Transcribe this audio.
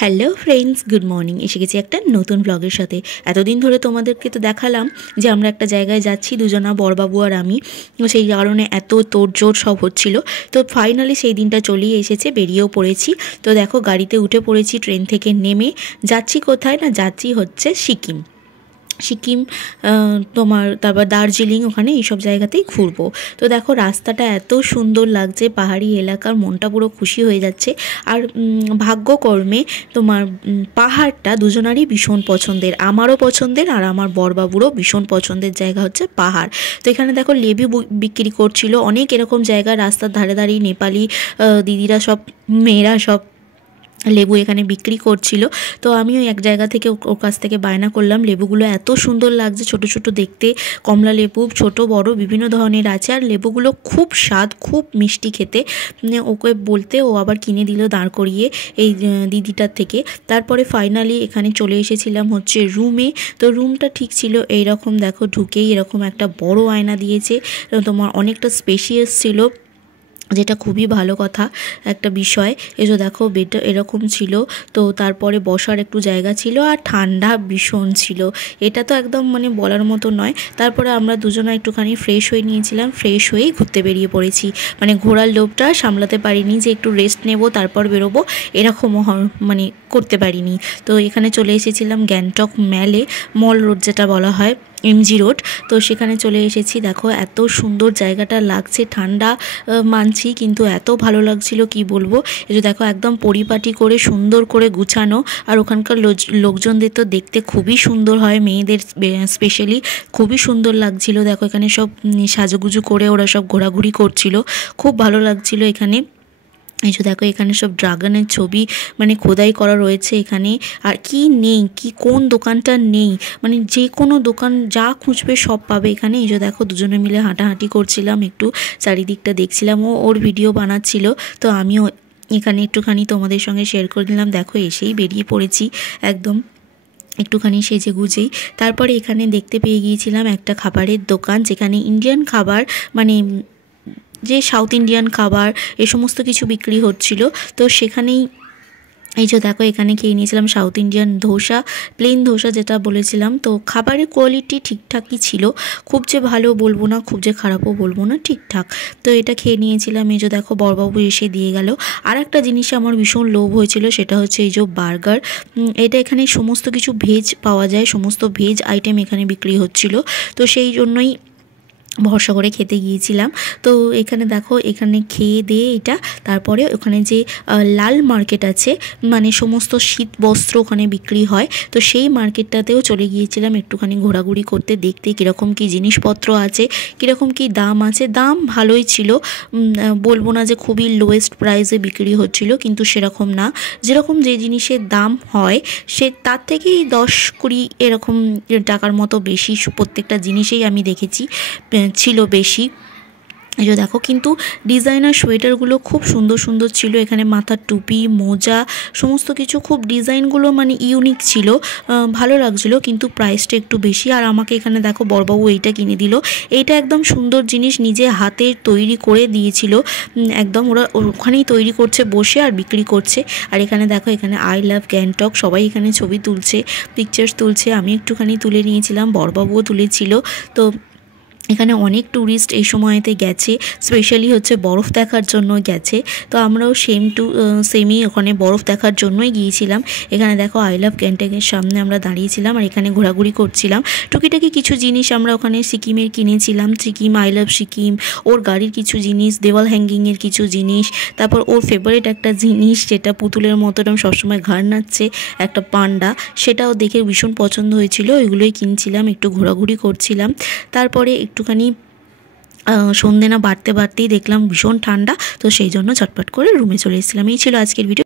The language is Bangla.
Hello friends, good morning. এসে গেছি একটা নতুন ব্লগের সাথে। এতদিন ধরে তোমাদেরকে তো দেখালাম যে আমরা একটা জায়গায় যাচ্ছি, দুজনা, বড়বাবু আর আমি। সেই কারণে এত তোড়জোড় সব হচ্ছিল। তো ফাইনালি সেই দিনটা চলেই এসেছে, বেরিয়েও পড়েছি। তো দেখো, গাড়িতে উঠে পড়েছি, ট্রেন থেকে নেমে যাচ্ছি কোথায় না, যাচ্ছি হচ্ছে সিকিম। তোমার তারপর দার্জিলিং, ওখানে এইসব জায়গাতেই ঘুরবো। তো দেখো, রাস্তাটা এত সুন্দর লাগছে, পাহাড়ি এলাকার, মনটা পুরো খুশি হয়ে যাচ্ছে। আর ভাগ্যকর্মে তোমার পাহাড়টা দুজনারই ভীষণ পছন্দের, আমারও পছন্দের আর আমার বড়বাবুরও ভীষণ পছন্দের জায়গা হচ্ছে পাহাড়। তো এখানে দেখো লেবু বিক্রি করছিল, অনেক এরকম জায়গা রাস্তার ধারে ধারেই নেপালি দিদিরা সব, মেয়েরা সব লেবু এখানে বিক্রি করছিল। তো আমিও এক জায়গা থেকে ওর কাছ থেকে বায়না করলাম। লেবুগুলো এত সুন্দর লাগছে, ছোট ছোট দেখতে, কমলা লেবু, ছোট বড় বিভিন্ন ধরনের আছে। আর লেবুগুলো খুব স্বাদ, খুব মিষ্টি খেতে। ওকে বলতে ও আবার কিনে দিল দাঁড় করিয়ে এই দিদিটার থেকে। তারপরে ফাইনালি এখানে চলে এসেছিলাম হচ্ছে রুমে। তো রুমটা ঠিক ছিল এইরকম, দেখো ঢুকেই এরকম একটা বড় আয়না দিয়েছে, তোমার অনেকটা স্পেশিয়াস ছিল, যেটা খুবই ভালো কথা একটা বিষয়। এসো দেখো, বেডটা এরকম ছিল। তো তারপরে বসার একটু জায়গা ছিল, আর ঠান্ডা ভীষণ ছিল, এটা তো একদম মানে বলার মতো নয়। তারপরে আমরা দুজনে একটুখানি ফ্রেশ হয়ে নিয়েছিলাম, ফ্রেশ হয়েই ঘুরতে বেরিয়ে পড়েছি। মানে ঘোরার লোভটা সামলাতে পারিনি যে একটু রেস্ট নেব তারপর বেরোবো, এরকম মানে করতে পারিনি। তো এখানে চলে এসেছিলাম গ্যাংটক মল রোড যেটা বলা হয়, এমজি রোড। তো সেখানে চলে এসেছি। দেখো এত সুন্দর জায়গাটা লাগছে, ঠান্ডা মানছি, কিন্তু এত ভালো লাগছিল কি বলবো। এই যে দেখো, একদম পরিপাটি করে সুন্দর করে গুছানো। আর ওখানকার লোকজনদের তো দেখতে খুবই সুন্দর হয়, মেয়েদের স্পেশালি খুবই সুন্দর লাগছিল। দেখো এখানে সব সাজুগুজু করে ওরা সব ঘোরাঘুরি করছিল, খুব ভালো লাগছিল এখানে। এই যে দেখো, এখানে সব ড্রাগনের ছবি মানে খোদাই করা রয়েছে এখানে। আর কি নেই, কি কোন দোকানটা নেই, মানে যে কোনো দোকান যা খুঁজবে সব পাবে এখানে। এই যে দেখো, দুজনে মিলে হাঁটাহাঁটি করছিলাম, একটু চারিদিকটা দেখছিলাম। ওর ভিডিও বানাচ্ছিল, তো আমিও এখানে একটুখানি তোমাদের সঙ্গে শেয়ার করে দিলাম। দেখো, এসেই বেরিয়ে পড়েছি একদম একটুখানি সেজে গুজেই। তারপরে এখানে দেখতে পেয়ে গিয়েছিলাম একটা খাবারের দোকান, যেখানে ইন্ডিয়ান খাবার, মানে যে সাউথ ইন্ডিয়ান খাবার এ সমস্ত কিছু বিক্রি হচ্ছিল। তো সেখানেই এই যে দেখো, এখানে খেয়ে নিয়েছিলাম south Indian dosa, plain dosa যেটা বলেছিলাম। তো খাবারের কোয়ালিটি ঠিকঠাকই ছিল, খুব যে ভালো বলবো না, খুব যে খারাপও বলবো না, ঠিকঠাক। তো এটা খেয়ে নিয়েছিলাম। এই যে দেখো, বড়বাবু এসে দিয়ে গেল। আর একটা জিনিসে আমার ভীষণ লোভ হয়েছিল, সেটা হচ্ছে এই যে বার্গার। এটা এখানে সমস্ত কিছু ভেজ পাওয়া যায়, সমস্ত ভেজ আইটেম এখানে বিক্রি হচ্ছিল। তো সেই জন্যই ভরসা করে খেতে গিয়েছিলাম। তো এখানে দেখো, এখানে খেয়ে দিয়ে এটা, তারপরে ওখানে যে লাল মার্কেট আছে, মানে সমস্ত শীত বস্ত্র ওখানে বিক্রি হয়, তো সেই মার্কেটটাতেও চলে গিয়েছিলাম একটুখানি ঘোরাঘুরি করতে, দেখতে কীরকম কী জিনিসপত্র আছে, কীরকম কী দাম আছে। দাম ভালোই ছিল, বলবো না যে খুবই লোয়েস্ট প্রাইসে বিক্রি হচ্ছিল, কিন্তু সেরকম না, যেরকম যে জিনিসের দাম হয় সে তার থেকেই 10-20 এরকম টাকার মতো বেশি প্রত্যেকটা জিনিসেই আমি দেখেছি ছিল বেশি। এই যে দেখো, কিন্তু ডিজাইনার সোয়েটারগুলো খুব সুন্দর সুন্দর ছিল এখানে, মাথার টুপি, মোজা, সমস্ত কিছু খুব ডিজাইনগুলো মানে ইউনিক ছিল, ভালো লাগছিলো, কিন্তু প্রাইসটা একটু বেশি। আর আমাকে এখানে দেখো, বড়বাবু এইটা কিনে দিল। এইটা একদম সুন্দর জিনিস, নিজে হাতে তৈরি করে দিয়েছিল, একদম ওরা ওখানেই তৈরি করছে বসে আর বিক্রি করছে। আর এখানে দেখো, এখানে আই লাভ গ্যাংটক, সবাই এখানে ছবি তুলছে, পিকচার্স তুলছে, আমি একটুখানি তুলে নিয়েছিলাম, বড়বাবুও তুলেছিল। তো এখানে অনেক ট্যুরিস্ট এই সময়তে গেছে, স্পেশালি হচ্ছে বরফ দেখার জন্য গেছে। তো আমরাও সেমই ওখানে বরফ দেখার জন্যই গিয়েছিলাম। এখানে দেখো, আই লাভ গ্যাংটকের সামনে আমরা দাঁড়িয়েছিলাম আর এখানে ঘোরাঘুরি করছিলাম। টুকিটাকি কিছু জিনিস আমরা ওখানে সিকিমের কিনেছিলাম, সিকিম, আই লাভ সিকিম, ওর গাড়ির কিছু জিনিস, দেওয়াল হ্যাঙ্গিংয়ের কিছু জিনিস, তারপর ওর ফেভারিট একটা জিনিস যেটা পুতুলের মতো এরকম সবসময় ঘাড় নাচছে, একটা পান্ডা, সেটাও দেখে ভীষণ পছন্দ হয়েছিল, ওইগুলোই কিনছিলাম, একটু ঘোরাঘুরি করছিলাম। তারপরে একটুখানি সন্ধে না বাড়তে বাড়তেই দেখলাম ভীষণ ঠান্ডা, তো সেই জন্য ঝটপট করে রুমে চলে এসেছিলাম। এই ছিল আজকের ভিডিও।